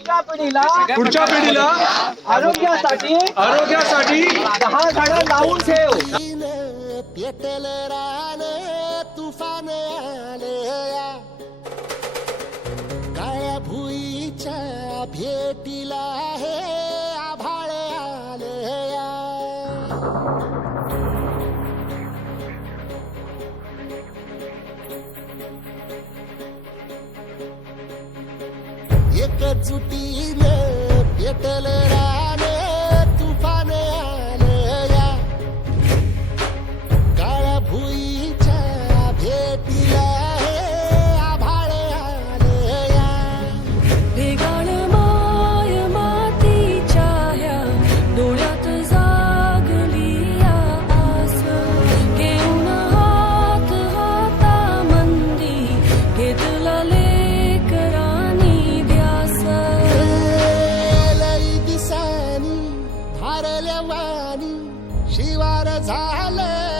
पुढच्या पिढीला आरोग्यासाठी 10 झाडं लावून ठेव. पेटल रान तुफान आलया, काळ्या भुईच्या भेटीला हे आभाळ आलया. एकजुटीने पेटल रान तुफान आलया, काळ्या भुईच्या भेटीला हे आभाळ आलया. भेगाण माय मातीच्या ह्या डोळ्यात जागली आस, घेऊन हात हातामंदी घेतला लेकरांनी ध्यास. लई दिसानी भारल्या वाणी शिवार झालं